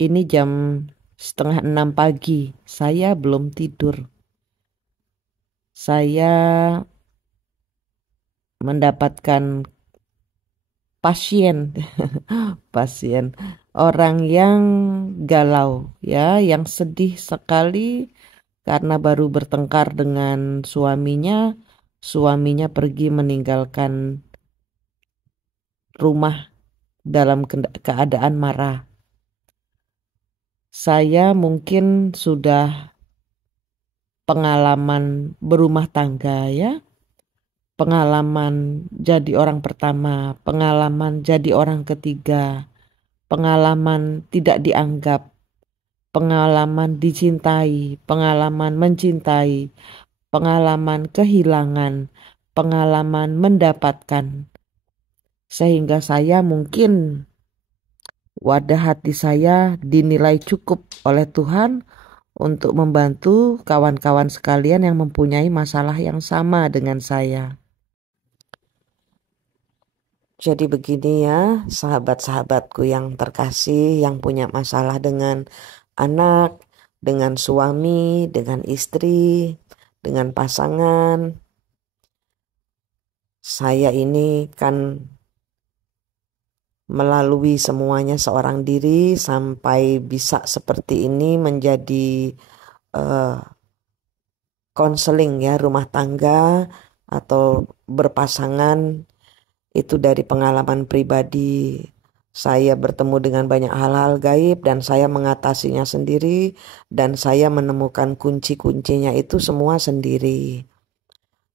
Ini jam 5:30 pagi. Saya belum tidur. Saya mendapatkan pasien, pasien orang yang galau, ya, yang sedih sekali karena baru bertengkar dengan suaminya. Suaminya pergi meninggalkan rumah dalam keadaan marah. Saya mungkin sudah pengalaman berumah tangga, ya, pengalaman jadi orang pertama, pengalaman jadi orang ketiga, pengalaman tidak dianggap, pengalaman dicintai, pengalaman mencintai, pengalaman kehilangan, pengalaman mendapatkan. Sehingga saya mungkin wadah hati saya dinilai cukup oleh Tuhan untuk membantu kawan-kawan sekalian yang mempunyai masalah yang sama dengan saya. Jadi begini ya, sahabat-sahabatku yang terkasih, yang punya masalah dengan anak, dengan suami, dengan istri, dengan pasangan. Saya ini kan melalui semuanya seorang diri sampai bisa seperti ini menjadi konseling ya rumah tangga atau berpasangan. Itu dari pengalaman pribadi. Saya bertemu dengan banyak hal-hal gaib dan saya mengatasinya sendiri dan saya menemukan kunci-kuncinya itu semua sendiri.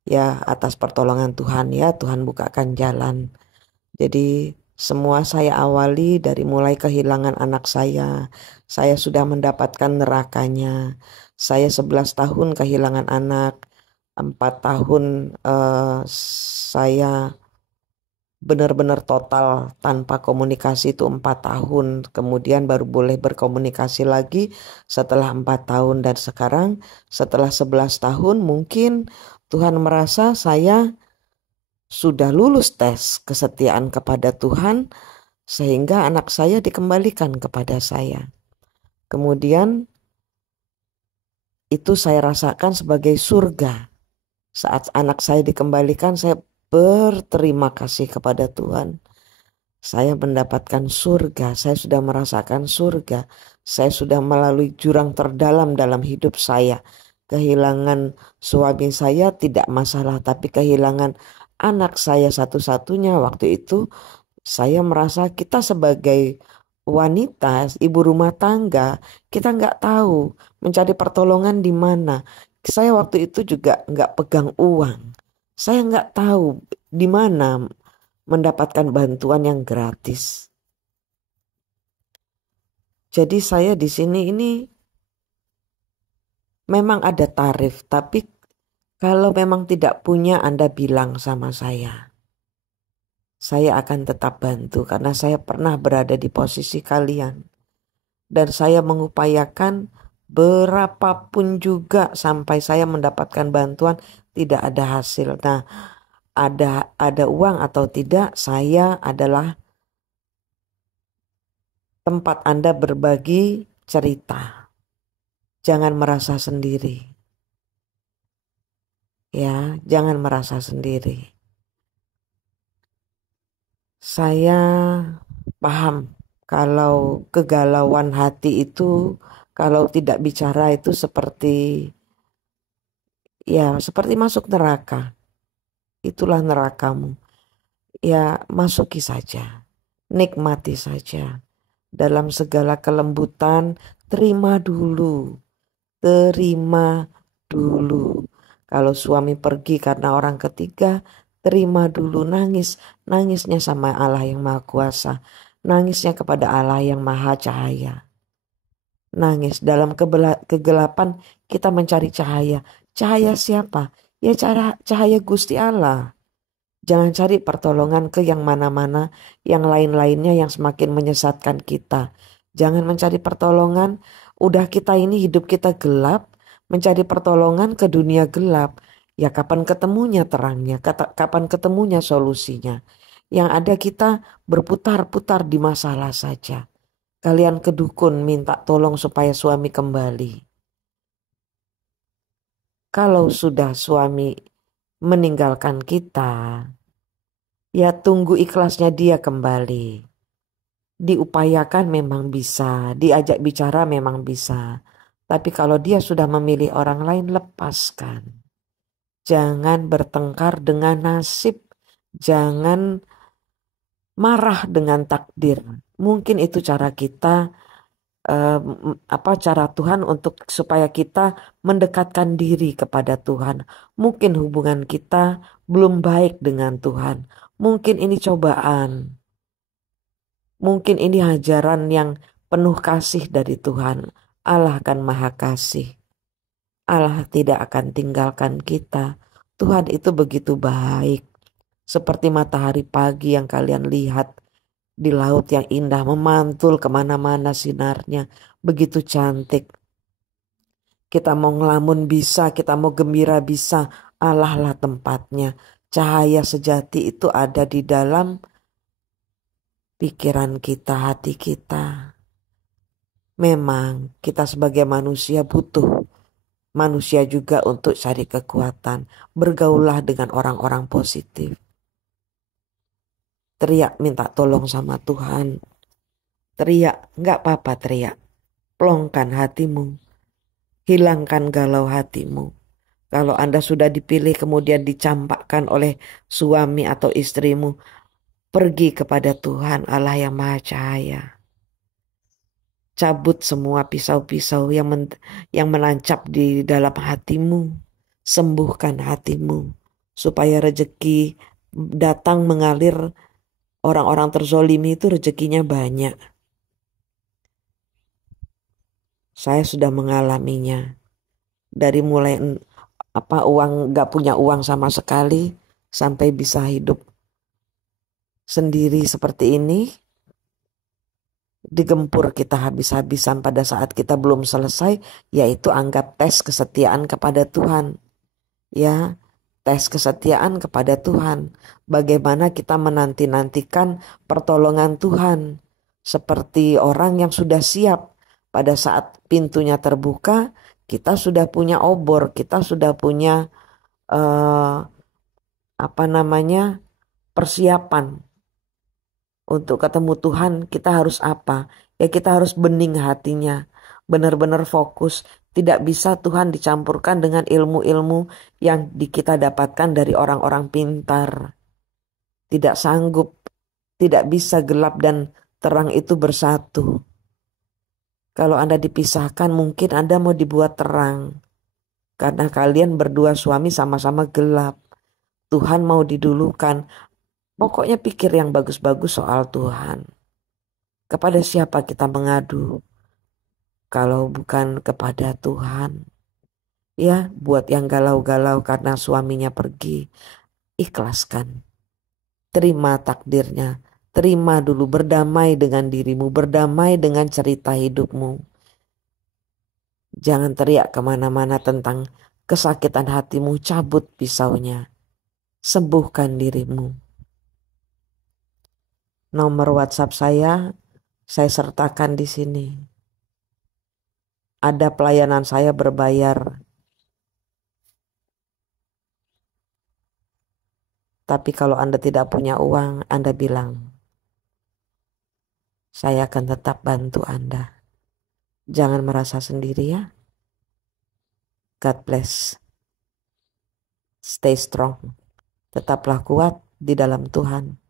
Ya, atas pertolongan Tuhan ya, Tuhan bukakan jalan. Jadi semua saya awali dari mulai kehilangan anak saya. Saya sudah mendapatkan nerakanya. Saya 11 tahun kehilangan anak. 4 tahun saya benar-benar total tanpa komunikasi itu 4 tahun. Kemudian baru boleh berkomunikasi lagi setelah 4 tahun. Dan sekarang setelah 11 tahun mungkin Tuhan merasa saya sudah lulus tes kesetiaan kepada Tuhan sehingga anak saya dikembalikan kepada saya. Kemudian itu saya rasakan sebagai surga. Saat anak saya dikembalikan, saya berterima kasih kepada Tuhan. Saya mendapatkan surga, saya sudah merasakan surga. Saya sudah melalui jurang terdalam dalam hidup saya. Kehilangan suami saya tidak masalah, tapi kehilangan anak saya satu-satunya waktu itu, saya merasa kita sebagai wanita, ibu rumah tangga, kita nggak tahu mencari pertolongan di mana. Saya waktu itu juga nggak pegang uang. Saya nggak tahu di mana mendapatkan bantuan yang gratis. Jadi saya di sini ini memang ada tarif, tapi kalau memang tidak punya Anda bilang sama saya akan tetap bantu karena saya pernah berada di posisi kalian. Dan saya mengupayakan berapapun juga sampai saya mendapatkan bantuan tidak ada hasil. Nah, ada uang atau tidak, saya adalah tempat Anda berbagi cerita. Jangan merasa sendiri. Ya, jangan merasa sendiri. Saya paham kalau kegalauan hati itu kalau tidak bicara itu seperti masuk neraka. Itulah nerakamu. Ya, masuki saja. Nikmati saja. Dalam segala kelembutan, terima dulu. Terima dulu. Kalau suami pergi karena orang ketiga, terima dulu, nangis. Nangisnya sama Allah yang Maha Kuasa. Nangisnya kepada Allah yang Maha Cahaya. Nangis dalam kegelapan kita mencari cahaya. Cahaya siapa? Ya cahaya Gusti Allah. Jangan cari pertolongan ke yang mana-mana, yang lain-lainnya yang semakin menyesatkan kita. Jangan mencari pertolongan, udah kita ini hidup kita gelap, mencari pertolongan ke dunia gelap. Ya kapan ketemunya terangnya, kapan ketemunya solusinya. Yang ada kita berputar-putar di masalah saja. Kalian ke dukun minta tolong supaya suami kembali. Kalau sudah suami meninggalkan kita, ya tunggu ikhlasnya dia kembali. Diupayakan memang bisa, diajak bicara memang bisa. Tapi kalau dia sudah memilih orang lain, lepaskan. Jangan bertengkar dengan nasib. Jangan marah dengan takdir. Mungkin itu cara kita, cara Tuhan untuk supaya kita mendekatkan diri kepada Tuhan. Mungkin hubungan kita belum baik dengan Tuhan. Mungkin ini cobaan. Mungkin ini ajaran yang penuh kasih dari Tuhan. Allah kan maha kasih. Allah tidak akan tinggalkan kita. Tuhan itu begitu baik. Seperti matahari pagi yang kalian lihat di laut yang indah, memantul kemana-mana sinarnya. Begitu cantik. Kita mau ngelamun bisa, kita mau gembira bisa. Allah lah tempatnya. Cahaya sejati itu ada di dalam pikiran kita, hati kita. Memang kita sebagai manusia butuh manusia juga untuk cari kekuatan. Bergaullah dengan orang-orang positif. Teriak minta tolong sama Tuhan. Teriak, enggak apa-apa teriak. Plongkan hatimu. Hilangkan galau hatimu. Kalau Anda sudah dipilih kemudian dicampakkan oleh suami atau istrimu, pergi kepada Tuhan Allah yang Maha Cahaya. Cabut semua pisau-pisau yang menancap di dalam hatimu. Sembuhkan hatimu supaya rezeki datang mengalir. Orang-orang terzolimi itu rezekinya banyak. Saya sudah mengalaminya. Dari mulai uang, gak punya uang sama sekali sampai bisa hidup sendiri seperti ini. Digempur kita habis-habisan pada saat kita belum selesai, yaitu anggap tes kesetiaan kepada Tuhan. Ya, tes kesetiaan kepada Tuhan. Bagaimana kita menanti-nantikan pertolongan Tuhan. Seperti orang yang sudah siap. Pada saat pintunya terbuka, kita sudah punya obor. Kita sudah punya persiapan. Untuk ketemu Tuhan kita harus apa? Ya kita harus bening hatinya. Benar-benar fokus. Tidak bisa Tuhan dicampurkan dengan ilmu-ilmu yang kita dapatkan dari orang-orang pintar. Tidak sanggup. Tidak bisa gelap dan terang itu bersatu. Kalau Anda dipisahkan mungkin Anda mau dibuat terang. Karena kalian berdua suami sama-sama gelap. Tuhan mau didulukan. Pokoknya pikir yang bagus-bagus soal Tuhan. Kepada siapa kita mengadu? Kalau bukan kepada Tuhan. Ya, buat yang galau-galau karena suaminya pergi. Ikhlaskan. Terima takdirnya. Terima dulu, berdamai dengan dirimu. Berdamai dengan cerita hidupmu. Jangan teriak kemana-mana tentang kesakitan hatimu. Cabut pisaunya. Sembuhkan dirimu. Nomor WhatsApp saya sertakan di sini. Ada pelayanan saya berbayar. Tapi kalau Anda tidak punya uang, Anda bilang, saya akan tetap bantu Anda. Jangan merasa sendiri ya. God bless. Stay strong. Tetaplah kuat di dalam Tuhan.